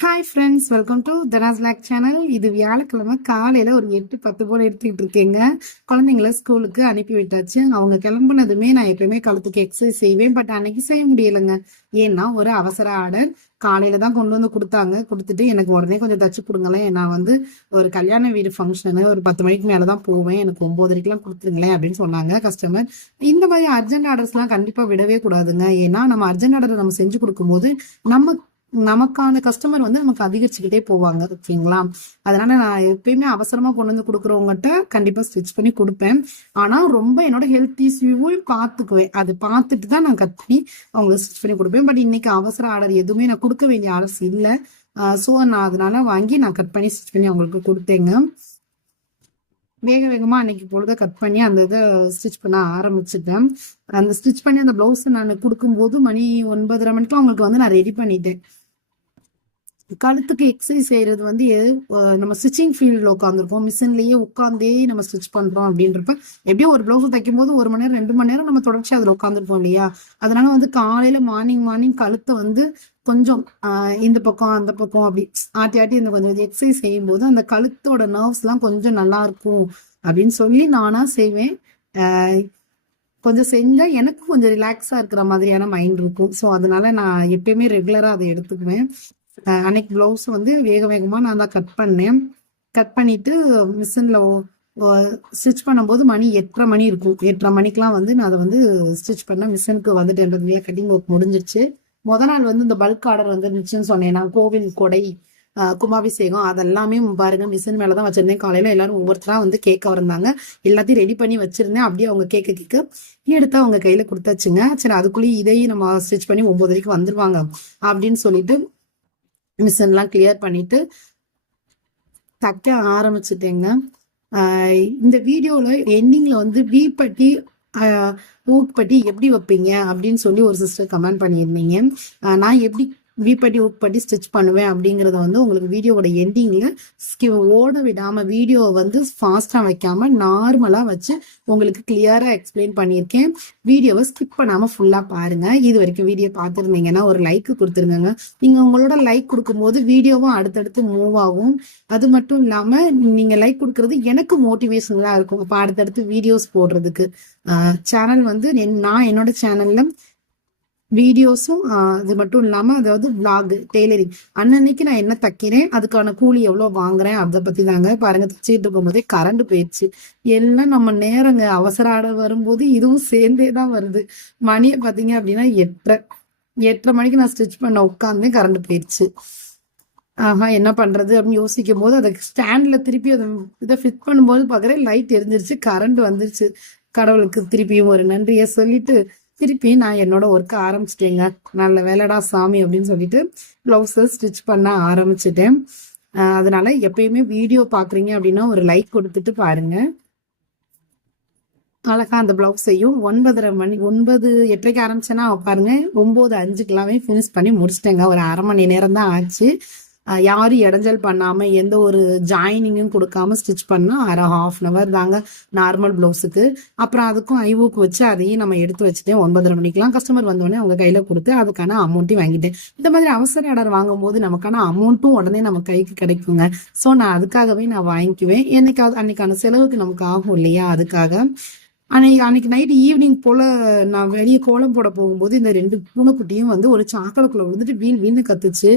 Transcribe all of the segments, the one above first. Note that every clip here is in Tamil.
Hi friends, welcome to Dhana's log channel. இது வியாழக்கிழமை காலையில் ஒரு 8-10 போல் எடுத்துக்கிட்டு இருக்கேங்க. குழந்தைங்கள ஸ்கூலுக்கு அனுப்பி விட்டாச்சு. அவங்க கிளம்புனதுமே நான் எப்பயுமே கழுத்துக்கு எக்ஸசைஸ் செய்வேன். பட் அன்னைக்கு செய்ய முடியலைங்க. ஏன்னா ஒரு அவசர ஆர்டர் காலையில தான் கொண்டு வந்து கொடுத்துட்டு எனக்கு உடனே கொஞ்சம் தச்சு கொடுங்களேன். நான் வந்து ஒரு கல்யாண வீடு ஃபங்க்ஷனு ஒரு 10 மணிக்கு மேலே தான் போவேன், எனக்கு 9:30க்கெலாம் கொடுத்துருங்களேன் அப்படின்னு சொன்னாங்க கஸ்டமர். இந்த மாதிரி அர்ஜென்ட் ஆர்டர்ஸ்லாம் கண்டிப்பாக விடவே கூடாதுங்க. ஏன்னா நம்ம அர்ஜென்ட் ஆர்டர் நம்ம செஞ்சு கொடுக்கும்போது நமக்கான கஸ்டமர் வந்து நமக்கு அதிகரிச்சுக்கிட்டே போவாங்க. ஓகேங்களா? அதனால நான் எப்பயுமே அவசரமா கொண்டு வந்து கொடுக்குறவங்ககிட்ட கண்டிப்பா ஸ்டிச் பண்ணி கொடுப்பேன். ஆனா ரொம்ப என்னோட ஹெல்த் இஷ்யூவும் பார்த்துக்குவேன். அது பார்த்துட்டு தான் நான் கட் பண்ணி அவங்களுக்கு ஸ்டிச் பண்ணி கொடுப்பேன். பட் இன்னைக்கு அவசர ஆர்டர் எதுவுமே நான் கொடுக்க வேண்டிய ஆர்டர்ஸ் இல்லை. ஸோ நான் அதனால வாங்கி நான் கட் பண்ணி ஸ்டிச் பண்ணி அவங்களுக்கு கொடுத்தேங்க. வேக வேகமா அன்னைக்கு பொழுத கட் பண்ணி அந்த இதை ஸ்டிச் பண்ண ஆரம்பிச்சுட்டேன். அந்த ஸ்டிச் பண்ணி அந்த பிளவுஸ் நான் கொடுக்கும்போது மணி 9:30 மணிக்கெல்லாம் அவங்களுக்கு வந்து நான் ரெடி பண்ணிட்டேன். கழுத்துக்கு எக்ஸசைஸ் செய்யறது வந்து நம்ம ஸ்டிச்சிங் ஃபீல்டில் உட்காந்துருக்கோம், மிஷின்லயே உட்காந்தே நம்ம ஸ்டிச் பண்றோம் அப்படின்றப்ப எப்படியும் ஒரு பிளவுஸ் தைக்கும் போது 1 மணி நேரம் 2 மணி நேரம் நம்ம தொடர்ச்சி அதில் உட்காந்துருப்போம் இல்லையா? அதனால வந்து காலையில மார்னிங் கழுத்தை வந்து கொஞ்சம் இந்த பக்கம் அந்த பக்கம் அப்படி ஆட்டி ஆட்டி இந்த கொஞ்சம் எக்ஸசைஸ் செய்யும் போது அந்த கழுத்தோட நர்வ்ஸ் எல்லாம் கொஞ்சம் நல்லா இருக்கும் அப்படின்னு சொல்லி நானா செய்வேன். கொஞ்சம் செஞ்சா எனக்கு கொஞ்சம் ரிலாக்ஸா இருக்கிற மாதிரியான மைண்ட் இருக்கும். ஸோ அதனால நான் எப்பயுமே ரெகுலரா அதை எடுத்துக்குவேன். அன்னைக்கு பிளவுஸ் வந்து வேகமா நான் தான் கட் பண்ணேன். கட் பண்ணிட்டு மிஷின்ல ஸ்டிச் பண்ணும்போது மணி 8:30 மணி இருக்கும். 8:30 மணிக்கெல்லாம் வந்து நான் அதை வந்து ஸ்டிச் பண்ண மிஷினுக்கு வந்துட்டு கட்டிங் ஒர்க் முடிஞ்சிருச்சு. நாள் வந்து இந்த பல்க் ஆர்டர் வந்துருந்துச்சுன்னு சொன்னேன். நான் கோவில் கொடை கும்பாபிஷேகம் அதெல்லாமே பாருங்க மிஷின் மேலதான் வச்சிருந்தேன். காலையில எல்லாரும் ஒவ்வொருத்தரா வந்து கேட்க வந்தாங்க. எல்லாத்தையும் ரெடி பண்ணி வச்சிருந்தேன். அப்படியே அவங்க கேட்க எடுத்து அவங்க கையில கொடுத்தாச்சுங்க. சரி, அதுக்குள்ளேயே இதையும் நம்ம ஸ்டிச் பண்ணி 9:30க்கு வந்துருவாங்க அப்படின்னு சொல்லிட்டு மிஷின்லாம் கிளியர் பண்ணிட்டு தைக்க ஆரம்பிச்சுட்டேங்க. இந்த வீடியோல எண்டிங்ல வந்து வீப்பட்டி ஊக்பட்டி எப்படி வைப்பீங்க அப்படின்னு சொல்லி ஒரு சிஸ்டர் கமெண்ட் பண்ணியிருந்தீங்க. நான் எப்படி வீப்பட்டி ஊக்பட்டி ஸ்டிச் பண்ணுவேன் அப்படிங்கறத வந்து உங்களுக்கு வீடியோவோட எண்டிங்ல ஓட விடாம வீடியோவை வந்து ஃபாஸ்டா வைக்காம நார்மலா வச்சு உங்களுக்கு கிளியரா எக்ஸ்பிளைன் பண்ணியிருக்கேன். வீடியோவை ஸ்கிப் பண்ணாம ஃபுல்லா பாருங்க. இது வரைக்கும் வீடியோ பார்த்துருந்தீங்கன்னா ஒரு லைக் கொடுத்துருங்க. நீங்க உங்களோட லைக் கொடுக்கும்போது வீடியோவும் அடுத்தடுத்து மூவ் ஆகும். அது மட்டும் இல்லாம நீங்க லைக் கொடுக்கறது எனக்கு மோட்டிவேஷனலா இருக்கும் அப்ப அடுத்தடுத்து வீடியோஸ் போடுறதுக்கு. சேனல் வந்து நான் என்னோட சேனல்ல வீடியோஸும் அது மட்டும் இல்லாம அதாவது விளாக் டெய்லரிங் அன்னன்னைக்கு நான் என்ன தைக்கிறேன், அதுக்கான கூலி எவ்வளவு வாங்குறேன் அதை பத்தி தாங்க. பாருங்க, தைச்சிட்டு இருக்கும் போதே கரண்ட் போயிடுச்சு. எல்லாம் நம்ம நேரங்க அவசர ஆர்டர் வரும்போது இதுவும் சேர்ந்தே தான் வருது. மணியை பாத்தீங்க அப்படின்னா 8:30 மணிக்கு நான் ஸ்டிச் பண்ண உட்காந்து கரண்ட் போயிடுச்சு. என்ன பண்றது அப்படின்னு யோசிக்கும் போது அதை ஸ்டாண்ட்ல திருப்பி அதை இதை ஃபிட் பண்ணும்போது பாக்குறேன் லைட் எரிஞ்சிருச்சு, கரண்ட் வந்துருச்சு. கடவுளுக்கு திருப்பியும் ஒரு நன்றியை சொல்லிட்டு திருப்பி நான் என்னோட ஒர்க்க ஆரம்பிச்சிட்டேங்க. நல்ல வேலைடா சாமி அப்படின்னு சொல்லிட்டு பிளவுஸை ஸ்டிச் பண்ண ஆரம்பிச்சிட்டேன். அதனால எப்பயுமே வீடியோ பாக்குறீங்க அப்படின்னா ஒரு லைக் கொடுத்துட்டு பாருங்க. அழகா அந்த பிளவுஸையும் 9:30 மணி 9:08க்கு ஆரம்பிச்சேன்னா பாருங்க 9:05க்கெல்லாமே ஃபினிஷ் பண்ணி முடிச்சிட்டேங்க. ஒரு 1/2 மணி நேரம் தான் ஆச்சு. யாரும் இடைஞ்சல் பண்ணாம எந்த ஒரு ஜாயினிங்கும் கொடுக்காம ஸ்டிச் பண்ணா ½ அன் அவர் தாங்க நார்மல் பிளவுஸுக்கு. அப்புறம் அதுக்கும் ஐவோக்கு வச்சு அதையும் நம்ம எடுத்து வச்சுட்டேன். 9:30 மணிக்கெல்லாம் கஸ்டமர் வந்தோடனே அவங்க கையில கொடுத்து அதுக்கான அமௌண்ட்டையும் வாங்கிட்டேன். இந்த மாதிரி அவசர ஆர்டர் வாங்கும் போது நமக்கான அமௌண்ட்டும் உடனே நம்ம கைக்கு கிடைக்குங்க. ஸோ நான் அதுக்காகவே நான் வாங்கிக்குவேன். அன்னைக்கான செலவுக்கு நமக்கு ஆகும் இல்லையா? அதுக்காக அன்னைக்கு நைட்டு ஈவினிங் போல நான் வெளியே கோலம் போட போகும்போது இந்த 2 பூனைக்குட்டியும் வந்து ஒரு சாக்கடைக்குள்ள விழுந்துட்டு வீல்னு கத்துச்சு.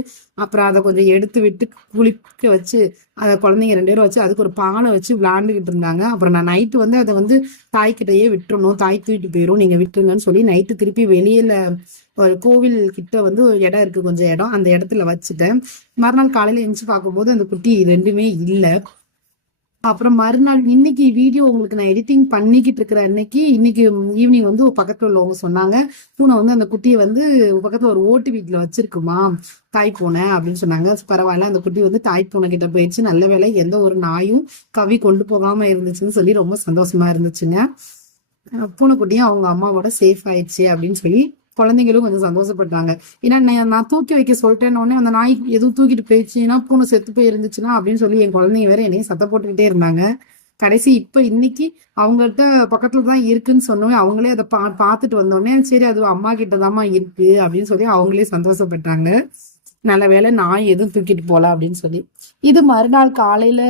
அப்புறம் அதை கொஞ்சம் எடுத்து விட்டு குளிக்க வச்சு அதை குழந்தைங்க 2 பேரும் வச்சு அதுக்கு ஒரு பாலை வச்சு விளாண்டுக்கிட்டு இருந்தாங்க. அப்புறம் நான் நைட்டு வந்து அதை வந்து தாய்கிட்டயே விட்டுறணும், தாய் தூக்கிட்டு போயிடும், நீங்க விட்டுருங்கன்னு சொல்லி நைட்டு திருப்பி வெளியில ஒரு கோவில் கிட்ட வந்து ஒரு இடம் இருக்கு, கொஞ்சம் இடம், அந்த இடத்துல வச்சுட்டேன். மறுநாள் காலையில எழுந்துச்சு பார்க்கும்போது அந்த குட்டி 2மே இல்லை. அப்புறம் மறுநாள் இன்னைக்கு வீடியோ உங்களுக்கு நான் எடிட்டிங் பண்ணிக்கிட்டு இருக்கிற இன்னைக்கு ஈவினிங் வந்து பக்கத்துல உள்ளவங்க சொன்னாங்க, பூனை வந்து அந்த குட்டியை வந்து பக்கத்துல ஒரு ஓட்டு வீட்டுல வச்சிருக்குமா தாய் பூனை அப்படின்னு சொன்னாங்க. பரவாயில்ல, அந்த குட்டி வந்து தாய் பூனை கிட்ட போயிடுச்சு, நல்ல வேலை எந்த ஒரு நாயும் கவி கொண்டு போகாம இருந்துச்சுன்னு சொல்லி ரொம்ப சந்தோஷமா இருந்துச்சுங்க. பூனைக்குட்டியும் அவங்க அம்மாவோட சேஃப் ஆயிடுச்சு அப்படின்னு சொல்லி குழந்தைங்களும் கொஞ்சம் சந்தோஷப்பட்டாங்க. ஏன்னா நான் தூக்கி வைக்க சொல்லிட்டேன்னு அந்த நாய் எதுவும் தூக்கிட்டு போயிடுச்சுன்னா பூனை செத்து போய் இருந்துச்சுன்னா அப்படின்னு சொல்லி என் குழந்தைங்க வேற என்னையும் சத்த போட்டுக்கிட்டே இருந்தாங்க. கடைசி இப்ப இன்னைக்கு அவங்கள்ட்ட பக்கத்துலதான் இருக்குன்னு சொன்னோம். அவங்களே அதை பார்த்துட்டு வந்தோடனே சரி அது அம்மா கிட்டதாம்மா இருக்கு அப்படின்னு சொல்லி அவங்களே சந்தோஷப்பட்டாங்க. நல்ல வேளை நான் எதுவும் தூக்கிட்டு போகல அப்படின்னு சொல்லி. இது மறுநாள் காலையில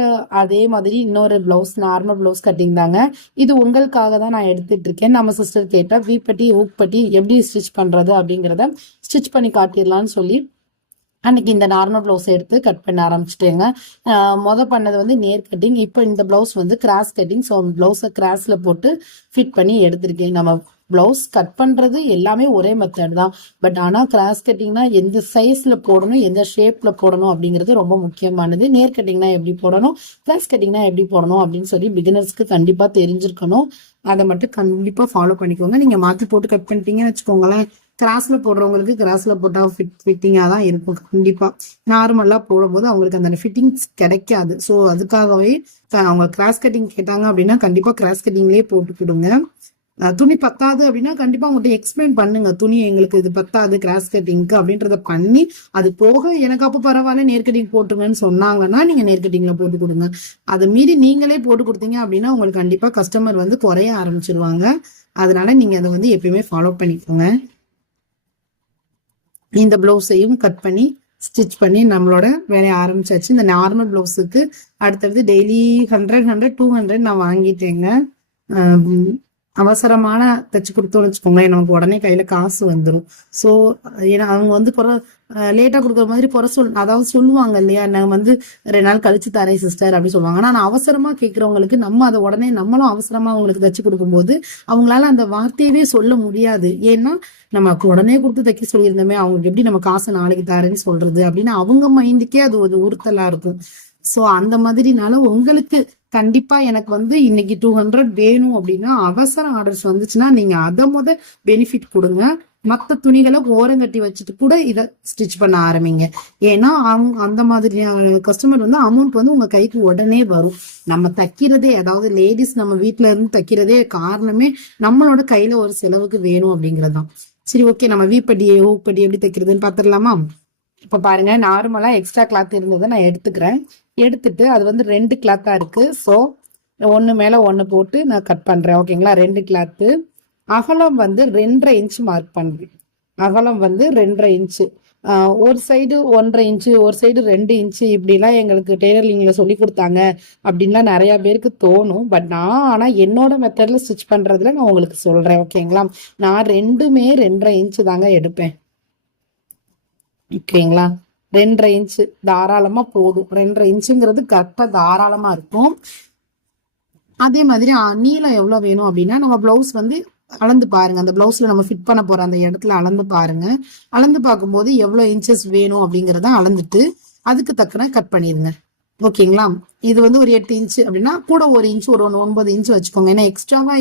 அதே மாதிரி இன்னொரு பிளவுஸ், நார்மல் பிளவுஸ் கட்டிங் தாங்க. இது உங்களுக்காக தான் நான் எடுத்துட்டு இருக்கேன். நம்ம சிஸ்டர் கேட்டா வீப்பட்டி ஊக்பட்டி எப்படி ஸ்டிச் பண்றது அப்படிங்கிறத ஸ்டிச் பண்ணி காட்டிடலான்னு சொல்லி அன்னைக்கு இந்த நார்மல் பிளவுஸ் எடுத்து கட் பண்ண ஆரம்பிச்சிட்டேங்க. பண்ணது வந்து நேர் கட்டிங். இப்போ இந்த பிளவுஸ் வந்து கிராஸ் கட்டிங். ஸோ பிளவுஸை கிராஸ்ல போட்டு ஃபிட் பண்ணி எடுத்திருக்கேன். நம்ம பிளவுஸ் கட் பண்றது எல்லாமே ஒரே மெத்தட் தான். பட் ஆனால் கிராஸ் கட்டிங்னா எந்த சைஸ்ல போடணும், எந்த ஷேப்ல போடணும் அப்படிங்கிறது ரொம்ப முக்கியமானது. நேர் கட்டிங்னா எப்படி போடணும், கிராஸ் கட்டிங்னா எப்படி போடணும் அப்படின்னு சொல்லி பிகினர்ஸ்க்கு கண்டிப்பா தெரிஞ்சிருக்கணும். அதை மட்டும் கண்டிப்பா ஃபாலோ பண்ணிக்கோங்க. நீங்க மாத்தி போட்டு கட் பண்ணிட்டீங்கன்னு வச்சுக்கோங்களேன், கிராஸ்ல போடுறவங்களுக்கு கிராஸ்ல போட்டா ஃபிட்டிங்கா தான் இருக்கும். கண்டிப்பா நார்மலா போடும்போது அவங்களுக்கு அந்த ஃபிட்டிங்ஸ் கிடைக்காது. ஸோ அதுக்காகவே அவங்க கிராஸ் கட்டிங் கேட்டாங்க அப்படின்னா கண்டிப்பா கிராஸ் கட்டிங்லேயே போட்டுக்கிடுங்க. துணி பத்தாது அப்படின்னா கண்டிப்பா அவங்கள்ட்ட எக்ஸ்பிளைன் பண்ணுங்க, துணி எங்களுக்கு இது பத்தாது கிராஸ் கட்டிங்க்கு அப்படின்றத பண்ணி, அது போக எனக்கு அப்போ பரவாயில்ல நேர் கட்டிங் போட்டுருங்கன்னு சொன்னாங்கன்னா நீங்க நேர் கட்டிங்ல போட்டு கொடுங்க. அதை மீறி நீங்களே போட்டு கொடுத்தீங்க அப்படின்னா உங்களுக்கு கண்டிப்பா கஸ்டமர் வந்து குறைய ஆரம்பிச்சிருவாங்க. அதனால நீங்க அதை வந்து எப்பயுமே ஃபாலோ பண்ணிக்கோங்க. இந்த பிளவுஸையும் கட் பண்ணி ஸ்டிச் பண்ணி நம்மளோட வேலையை ஆரம்பிச்சாச்சு. இந்த நார்மல் பிளவுஸுக்கு அடுத்தடுத்து டெய்லி 100, 200 நான் வாங்கிட்டேங்க. அவசரமான தைச்சு கொடுத்தோம்னு வச்சுக்கோங்களேன், நமக்கு உடனே கையில காசு வந்துடும். ஸோ ஏன்னா அவங்க வந்து லேட்டா கொடுக்குற மாதிரி அதாவது சொல்லுவாங்க இல்லையா, நான் வந்து 2 நாள் கழிச்சு தரேன் சிஸ்டர் அப்படின்னு சொல்லுவாங்க. ஆனா நான் அவசரமா கேட்கறவங்களுக்கு நம்ம அதை உடனே நம்மளும் அவசரமா அவங்களுக்கு தைச்சு கொடுக்கும்போது அவங்களால அந்த வார்த்தையவே சொல்ல முடியாது. ஏன்னா நமக்கு உடனே கொடுத்து தைக்க சொல்லியிருந்தோமே, அவங்களுக்கு எப்படி நம்ம காசு நாளைக்கு தரேன்னு சொல்றது அப்படின்னு அவங்க மைண்டுக்கே அது ஒரு உறுத்தலா இருக்கும். ஸோ அந்த மாதிரினால உங்களுக்கு கண்டிப்பா எனக்கு வந்து இன்னைக்கு 200 வேணும் அப்படின்னா அவசர ஆர்டர்ஸ் வந்துச்சுன்னா நீங்க அதை பெனிஃபிட் கொடுங்க. மற்ற துணிகளை ஓரங்கட்டி வச்சுட்டு கூட இதை ஸ்டிச் பண்ண ஆரம்பிங்க. ஏன்னா அவங்க அந்த மாதிரியான கஸ்டமர் வந்து அமௌண்ட் வந்து உங்க கைக்கு உடனே வரும். நம்ம தைக்கிறதே, அதாவது லேடிஸ் நம்ம வீட்டுல இருந்து தைக்கிறதே காரணமே நம்மளோட கையில ஒரு செலவுக்கு வேணும் அப்படிங்கறதுதான். சரி, ஓகே, நம்ம வீப்பட்டி ஊப்பட்டி எப்படி தைக்கிறதுன்னு பாத்துடலாமா? இப்ப பாருங்க, நார்மலா எக்ஸ்ட்ரா கிளாத் இருந்ததை நான் எடுத்துக்கிறேன். எடுத்துட்டு அது வந்து 2 கிளாத்தா இருக்கு. ஸோ ஒன்று மேல ஒன்று போட்டு நான் கட் பண்றேன். ஓகேங்களா, 2 கிளாத்து. அகலம் வந்து 2.5 இன்ச்சு மார்க் பண்றேன். அகலம் வந்து 2.5 இன்ச்சு. ஒரு சைடு 1.5 இன்ச்சு, ஒரு சைடு 2 இன்ச்சு, இப்படிலாம் எங்களுக்கு டெய்லரிங்ல சொல்லி கொடுத்தாங்க அப்படின்லாம் நிறைய பேருக்கு தோணும். பட் நான் ஆனா என்னோட மெத்தட்ல ஸ்டிச் பண்றதுல நான் உங்களுக்கு சொல்றேன். ஓகேங்களா, நான் ரெண்டுமே 2.5 இன்ச்சு தாங்க எடுப்பேன். ஓகேங்களா, 2.5 இன்ச்சு தாராளமா போதும். 2.5 இன்ச்சுங்கிறது கரெக்டா தாராளமா இருக்கும். அதே மாதிரி நீளம் எவ்வளவு வேணும் அப்படின்னா நம்ம பிளவுஸ் வந்து அளந்து பாருங்க. அந்த பிளவுஸ்ல நம்ம ஃபிட் பண்ண போற அந்த இடத்துல அளந்து பாருங்க. அளந்து பார்க்கும்போது எவ்வளவு இன்ச்சஸ் வேணும் அப்படிங்கறத அளந்துட்டு அதுக்கு தக்கன கட் பண்ணிருங்க. ஓகேங்களா, இது வந்து ஒரு 8 இன்ச்சு அப்படின்னா கூட 1 இன்ச்சு, ஒரு 9 இன்ச்சு வச்சுக்கோங்க. ஏன்னா எக்ஸ்ட்ராவா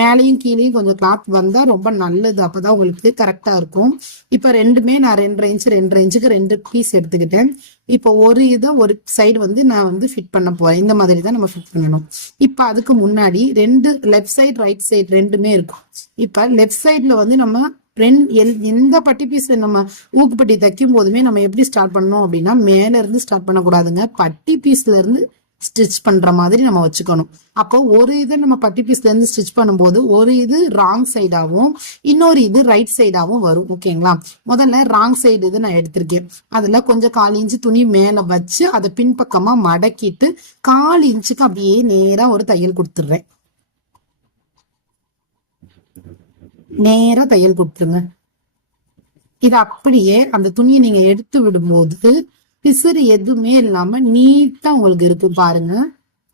மேலேயும் கீழேயும் கொஞ்சம் கிளாத் வந்தா ரொம்ப நல்லது, அப்பதான் உங்களுக்கு கரெக்டா இருக்கும். இப்ப ரெண்டுமே நான் 2.5 இன்ச்சு 2.5 இன்ச்சுக்கு 2 பீஸ் எடுத்துக்கிட்டேன். இப்போ ஒரு சைடு வந்து நான் வந்து ஃபிட் பண்ண போறேன். இந்த மாதிரி தான் நம்ம ஃபிட் பண்ணணும். இப்ப அதுக்கு முன்னாடி 2 லெஃப்ட் சைடு ரைட் சைடு ரெண்டுமே இருக்கும். இப்ப லெஃப்ட் சைட்ல வந்து நம்ம எந்த பட்டி பீஸ்ல நம்ம ஊக்குப்பட்டி தைக்கும் போதுமே நம்ம எப்படி ஸ்டார்ட் பண்ணணும் அப்படின்னா மேல இருந்து ஸ்டார்ட் பண்ணக்கூடாதுங்க. பட்டி பீஸ்ல இருந்து ஸ்டிச் பண்ற மாதிரி நம்ம வச்சுக்கணும். அப்போ ஒரு இது நம்ம பட்டி பீஸ்ல இருந்து ஸ்டிச் பண்ணும்போது ஒரு இது ராங் சைடாவும் இன்னொரு இது ரைட் சைடாவும் வரும். ஓகேங்களா, முதல்ல ராங் சைடு இது நான் எடுத்திருக்கேன். அதுல கொஞ்சம் 1/4 இன்ச்சு துணி மேல வச்சு அதை பின்பக்கமா மடக்கிட்டு 1/4 இன்ச்சுக்கு அப்படியே நேரா ஒரு தையல் கொடுத்துடுறேன். நேரா தையல் கொடுத்துருங்க. இது அப்படியே அந்த துணியை நீங்க எடுத்து விடும்போது பிசுறு எதுவுமே இல்லாம நீட்டா உங்களுக்கு இருக்கு பாருங்க.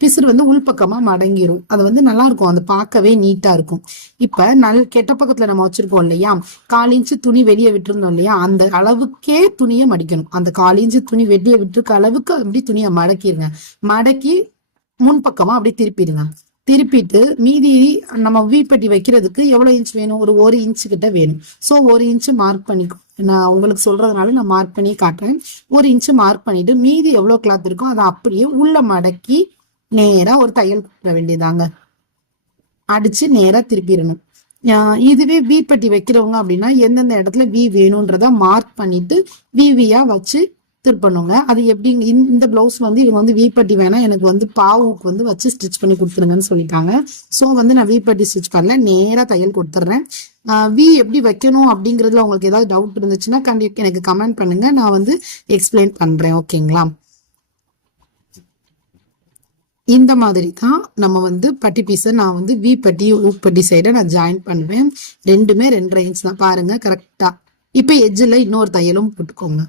பிசுறு வந்து உள்பக்கமா மடங்கிரும். அது வந்து நல்லா இருக்கும், அது பார்க்கவே நீட்டா இருக்கும். இப்ப கெட்ட பக்கத்துல நம்ம வச்சிருக்கோம் இல்லையா, 1/4 இன்ச்சு துணி வெளியே விட்டுருந்தோம் இல்லையா, அந்த அளவுக்கே துணியை மடிக்கணும். அந்த 1/4 இன்ச்சு துணி வெளியே விட்டுருக்க அளவுக்கு அப்படி துணியை மடக்கிடுங்க. மடக்கி முன்பக்கமா அப்படி திருப்பிடுங்க. திருப்பிட்டு மீதி நம்ம வீப்பட்டி வைக்கிறதுக்கு எவ்வளவு இன்ச் வேணும், ஒரு 1 இன்ச்சு கிட்ட வேணும். ஸோ 1 இன்ச்சு மார்க் பண்ணிக்கோ. நான் உங்களுக்கு சொல்றதுனால நான் மார்க் பண்ணி காட்டுறேன். 1 இன்ச்சு மார்க் பண்ணிட்டு மீதி எவ்வளவு கிளாத் இருக்கும் அதை அப்படியே உள்ள மடக்கி நேரா ஒரு தையல் போட வேண்டியதாங்க. அடிச்சு நேரா திருப்பிடணும். இதுவே வீப்பட்டி வைக்கிறவங்க அப்படின்னா எந்தெந்த இடத்துல வி வேணும்ன்றத மார்க் பண்ணிட்டு விவியா வச்சு திருப்பணுங்க. அது எப்படி, இந்த பிளவுஸ் வந்து இவங்க வந்து வீப்பட்டி வேணா எனக்கு வந்து பாவுக்கு வந்து வச்சு ஸ்டிச் பண்ணி கொடுத்துருங்கன்னு சொல்லிட்டாங்க. ஸோ வந்து நான் வீப்பட்டி ஸ்டிச் பண்ணல, நேரா தையல் கொடுத்துட்றேன். வி எப்படி வைக்கணும் அப்படிங்கிறதுல உங்களுக்கு ஏதாவது டவுட் இருந்துச்சுன்னா கண்டிப்பா எனக்கு கமெண்ட் பண்ணுங்க, நான் வந்து எக்ஸ்பிளைன் பண்றேன். ஓகேங்களா? இந்த மாதிரி தான் நம்ம வந்து பட்டி பீஸை நான் வந்து வி பட்டி ஊப்பட்டி சைடை நான் ஜாயின் பண்ணுவேன். ரெண்டுமே 2 இன்ச் தான் பாருங்க கரெக்டா. இப்ப எட்ஜில் இன்னொரு தையலும் போட்டுக்கோங்க.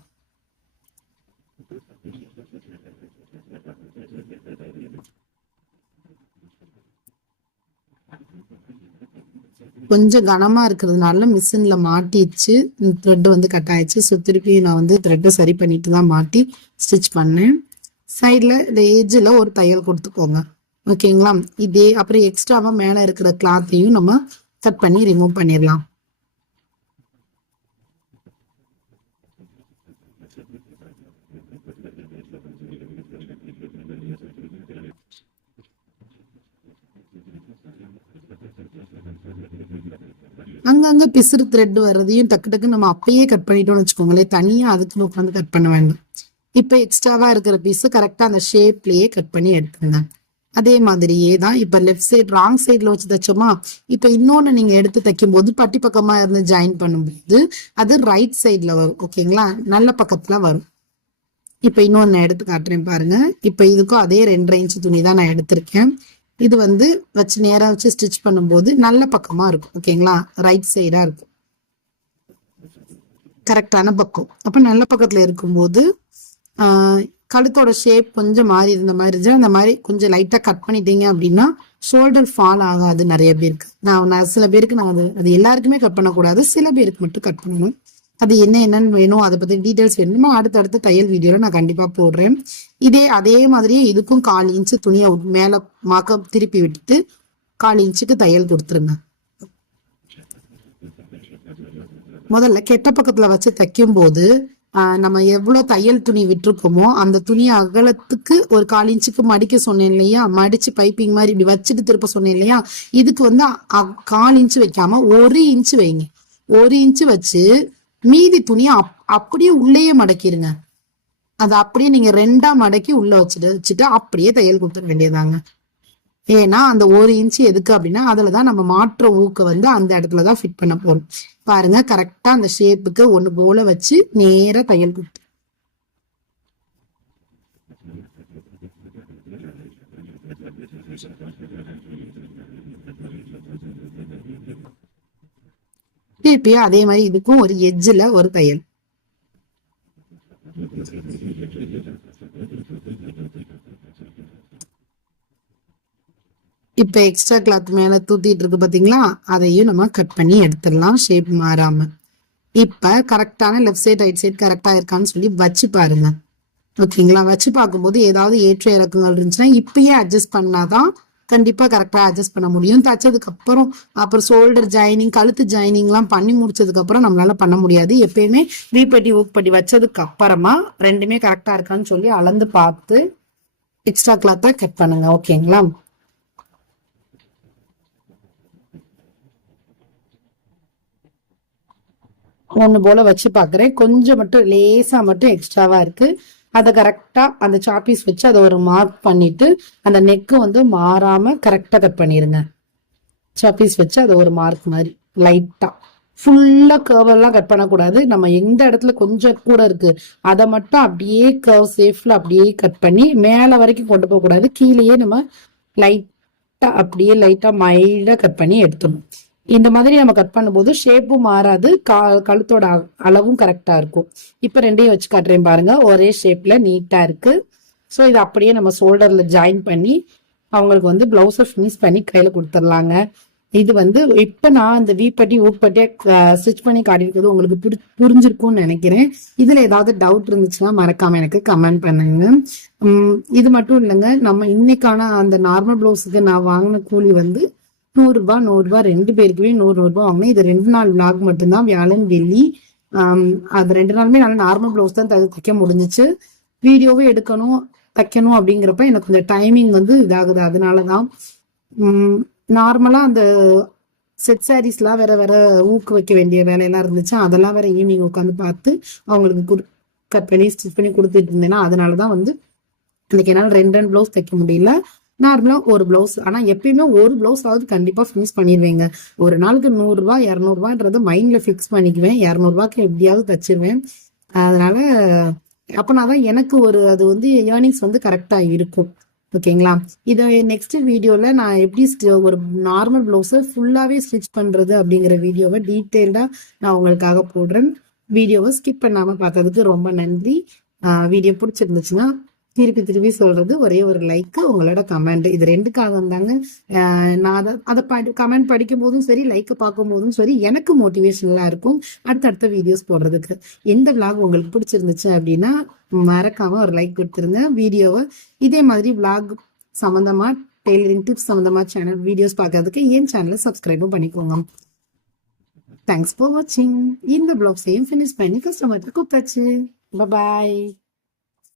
கொஞ்சம் கனமா இருக்கிறதுனால மிஷின்ல மாட்டிச்சு, த்ரெட் வந்து கட் ஆயிடுச்சு. ஸோ திருப்பி நான் வந்து த்ரெட்டை சரி பண்ணிட்டு தான் மாட்டி ஸ்டிச் பண்ணேன். சைடில் இந்த ஏஜில் ஒரு தையல் கொடுத்துக்கோங்க. ஓகேங்களா? இதே அப்புறம் எக்ஸ்ட்ராவா மேலே இருக்கிற கிளாத்தையும் நம்ம கட் பண்ணி ரிமூவ் பண்ணிடலாம். அங்கங்க பிசுறு த்ரெட் வர்றதையும் டக்கு டக்கு நம்ம அப்பயே கட் பண்ணிட்டோம்னு வச்சுக்கோங்களேன், தனியா அதுக்கு உட்காந்து கட் பண்ண வேண்டாம். இப்ப எக்ஸ்ட்ராவா இருக்கிற பீஸ் கரெக்டா அந்த ஷேப்லயே கட் பண்ணி எடுத்துருங்க. அதே மாதிரியே தான் இப்ப லெஃப்ட் சைடு ராங் சைட்ல வச்சு தைச்சோமா, இப்ப இன்னொன்னு நீங்க எடுத்து தைக்கும் போது பட்டி பக்கமா இருந்து ஜாயின் பண்ணும்போது அது ரைட் சைட்ல வரும். ஓகேங்களா? நல்ல பக்கத்துல வரும். இப்ப இன்னொன்னு எடுத்து காட்டுறேன் பாருங்க. இப்ப இதுக்கும் அதே 2.5 இன்ச் துணி தான் நான் எடுத்திருக்கேன். இது வந்து வச்சு நேரா வச்சு ஸ்டிச் பண்ணும்போது நல்ல பக்கமா இருக்கும். ஓகேங்களா? ரைட் சைடா இருக்கும், கரெக்டான பக்கம். அப்ப நல்ல பக்கத்துல இருக்கும்போது கழுத்தோட ஷேப் கொஞ்சம் மாறி இருந்த மாதிரி இருந்துச்சு, அந்த மாதிரி கொஞ்சம் லைட்டா கட் பண்ணிட்டீங்க அப்படின்னா ஷோல்டர் ஃபால் ஆகாது. நிறைய பேருக்கு நான் சில பேருக்கு நான் அது எல்லாருக்குமே கட் பண்ணக்கூடாது, சில பேருக்கு மட்டும் கட் பண்ணணும். அது என்னன்னு வேணும், அதை பத்தி டீட்டெயில்ஸ் வேணுமா அடுத்தடுத்த தையல் வீடியோல நான் கண்டிப்பா போடுறேன். அதே மாதிரியே இதுக்கும் 1/4 இன்ச்சு துணியை மேல மாக்க திருப்பி விட்டுட்டு 1/4 இன்ச்சுக்கு தையல் கொடுத்துருங்க. முதல்ல கெட்ட பக்கத்துல வச்சு தைக்கும் போது நம்ம எவ்வளவு தையல் துணி விட்டுருக்கோமோ அந்த துணி அகலத்துக்கு ஒரு 1/4 இன்ச்சுக்கு மடிக்க சொன்னேன் இல்லையா, மடிச்சு பைப்பிங் மாதிரி இப்படி வச்சுட்டு திருப்ப சொன்னேன் இல்லையா, இதுக்கு வந்து 1/4 இன்ச்சு வைக்காம 1 இன்ச்சு வைங்க. 1 இன்ச்சு வச்சு மீதி துணியை அப்படியே உள்ளேயே மடக்கிடுங்க. அது அப்படியே நீங்க 2ஆ மடக்கி உள்ள வச்சுட்டு அப்படியே தையல் கொடுத்துட வேண்டியதாங்க. ஏன்னா அந்த 1 இன்ச்சு எதுக்கு அப்படின்னா அதுலதான் நம்ம மாற்ற ஊக்க வந்து அந்த இடத்துலதான் ஃபிட் பண்ண போறோம். பாருங்க கரெக்டா அந்த ஷேப்புக்கு ஒண்ணு போல வச்சு நேரா தையல் கொடுத்து திருப்பியும் அதே மாதிரி இதுக்கும் ஒரு எட்ஜில் ஒரு தையல். இப்ப எக்ஸ்ட்ரா கிளாத் மேல தூத்திட்டு இருக்கு பாத்தீங்களா, அதையும் நம்ம கட் பண்ணி எடுத்துடலாம் ஷேப் மாறாம. இப்ப கரெக்டான லெஃப்ட் சைட் ரைட் சைட் கரெக்டா இருக்கான்னு சொல்லி வச்சு பாருங்க. ஓகேங்களா? வச்சு பார்க்கும்போது ஏதாவது ஏற்ற இறக்கங்கள் இருந்துச்சுன்னா இப்பயே அட்ஜஸ்ட் பண்ணாதான் கண்டிப்பா கரெக்டா அட்ஜஸ்ட் பண்ண முடியும். தச்சதுக்கு அப்புறம் ஷோல்டர் ஜாயினிங் கழுத்து ஜாயினிங் எல்லாம் பண்ணி முடிச்சதுக்கு அப்புறம் நம்மளால பண்ண முடியாது. எப்பயுமே வீப்பட்டி ஊப்பட்டி வச்சதுக்கு அப்புறமா ரெண்டுமே கரெக்டா இருக்கான்னு சொல்லி அளந்து பார்த்து எக்ஸ்ட்ரா கிளாத்தா கட் பண்ணுங்க. ஓகேங்களா? ஒண்ணு போல வச்சு பாக்குறேன், கொஞ்சம் மட்டும் லேசா மட்டும் எக்ஸ்ட்ராவா இருக்கு. அதை கரெக்டா அந்த சாப்பீஸ் வச்சு அதை ஒரு மார்க் பண்ணிட்டு அந்த நெக்கு வந்து மாறாம கரெக்டா கட் பண்ணிருங்க. சாப்பீஸ் வச்சு அதை ஒரு மார்க் மாதிரி லைட்டா, ஃபுல்லா கர்வ் எல்லாம் கட் பண்ணக்கூடாது. நம்ம எந்த இடத்துல கொஞ்சம் கூட இருக்கு அதை மட்டும் அப்படியே கர்வ் சேஃப்ல அப்படியே கட் பண்ணி மேல வரைக்கும் கொண்டு போக கூடாது. கீழேயே நம்ம லைட்டா அப்படியே லைட்டா மைல்டா கட் பண்ணி எடுத்துடணும். இந்த மாதிரி நம்ம கட் பண்ணும்போது ஷேப்பும் மாறாது, கழுத்தோட அளவும் கரெக்டா இருக்கும். இப்ப ரெண்டையும் வச்சு காட்டுறேன் பாருங்க, ஒரே ஷேப்ல நீட்டா இருக்கு. ஸோ இதை அப்படியே நம்ம ஷோல்டர்ல ஜாயின் பண்ணி அவங்களுக்கு வந்து பிளவுஸை ஃபினிஷ் பண்ணி கையில கொடுத்துடலாங்க. இது வந்து இப்ப நான் இந்த வீப்பட்டி ஊப்பட்டியை ஸ்டிச் பண்ணி காட்டியிருக்கிறது உங்களுக்கு புரிஞ்சிருக்கும்னு நினைக்கிறேன். இதுல ஏதாவது டவுட் இருந்துச்சுன்னா மறக்காம எனக்கு கமெண்ட் பண்ணுங்க. இது மட்டும் இல்லைங்க, நம்ம இன்னைக்கான அந்த நார்மல் பிளவுஸுக்கு நான் வாங்கின கூலி வந்து 100 ரூபாய் 100 ரூபாய், 2 பேருக்குமே 100 ரூபாய் வாங்கினேன். இது 2 நாள் விளாக் மட்டும்தான், வியாழன் வெள்ளி. அது 2 நாளுமே நல்லா நார்மல் பிளவுஸ் தான் தைக்க முடிஞ்சிச்சு. வீடியோவே எடுக்கணும் தைக்கணும் அப்படிங்கிறப்ப எனக்கு கொஞ்சம் டைமிங் வந்து இதாகுது. அதனாலதான் நார்மலா அந்த செட் சாரீஸ்லாம் வேற வேற ஊக்கு வைக்க வேண்டிய வேலையெல்லாம் இருந்துச்சு, அதெல்லாம் வேற ஈவினிங் உட்காந்து பார்த்து அவங்களுக்கு கட் பண்ணி ஸ்டிச் பண்ணி கொடுத்துட்டு இருந்தேன்னா அதனாலதான் வந்து இன்னைக்கு என்னால் 2 பிளவுஸ் தைக்க முடியல. நார்மலா ஒரு பிளவுஸ். ஆனா எப்பயுமே ஒரு பிளவுஸ் ஆவது கண்டிப்பா ஃபினிஷ் பண்ணிடுவேங்க. ஒரு நாளுக்கு 100 ரூபாய் 200 ரூபாய்ன்றது மைண்ட்ல ஃபிக்ஸ் பண்ணிக்குவேன். 200 ரூபாய்க்கு எப்படியாவது தச்சிருவேன். அதனால அப்பனாதான் எனக்கு ஒரு அது வந்து ஏர்னிங்ஸ் வந்து கரெக்டா இருக்கும். ஓகேங்களா? இதை நெக்ஸ்ட் வீடியோல நான் எப்படி ஒரு நார்மல் பிளவுஸை ஃபுல்லாவே ஸ்டிச் பண்றது அப்படிங்கிற வீடியோவை டீட்டெயில்டா நான் உங்களுக்காக போடுறேன். வீடியோவை ஸ்கிப் பண்ணாம பார்த்ததுக்கு ரொம்ப நன்றி. வீடியோ பிடிச்சிருந்துச்சுன்னா திருப்பி திருப்பி சொல்றது ஒரே ஒரு லைக், உங்களோட கமெண்ட், இது ரெண்டுக்காக வந்தாங்க. நான் அதை கமெண்ட் படிக்கும் போதும் சரி, லைக் பார்க்கும் போதும் சரி, எனக்கு மோட்டிவேஷனலா இருக்கும் அடுத்தடுத்த வீடியோஸ் போடுறதுக்கு. இந்த விளாக் உங்களுக்கு பிடிச்சிருந்துச்சு அப்படின்னா மறக்காம ஒரு லைக் கொடுத்துருங்க. வீடியோவை இதே மாதிரி விளாக் சம்பந்தமா, டெய்லரிங் டிப்ஸ் சம்பந்தமா சேனல் வீடியோஸ் பார்க்கறதுக்கு என் சேனலை சப்ஸ்கிரைபும் பண்ணிக்கோங்க. தேங்க்ஸ் ஃபார் வாட்சிங். இந்த பிளாக்ஸையும் ஃபினிஷ் பண்ணி கஸ்டமர்கிட்ட கொடுத்தாச்சு. பாய்.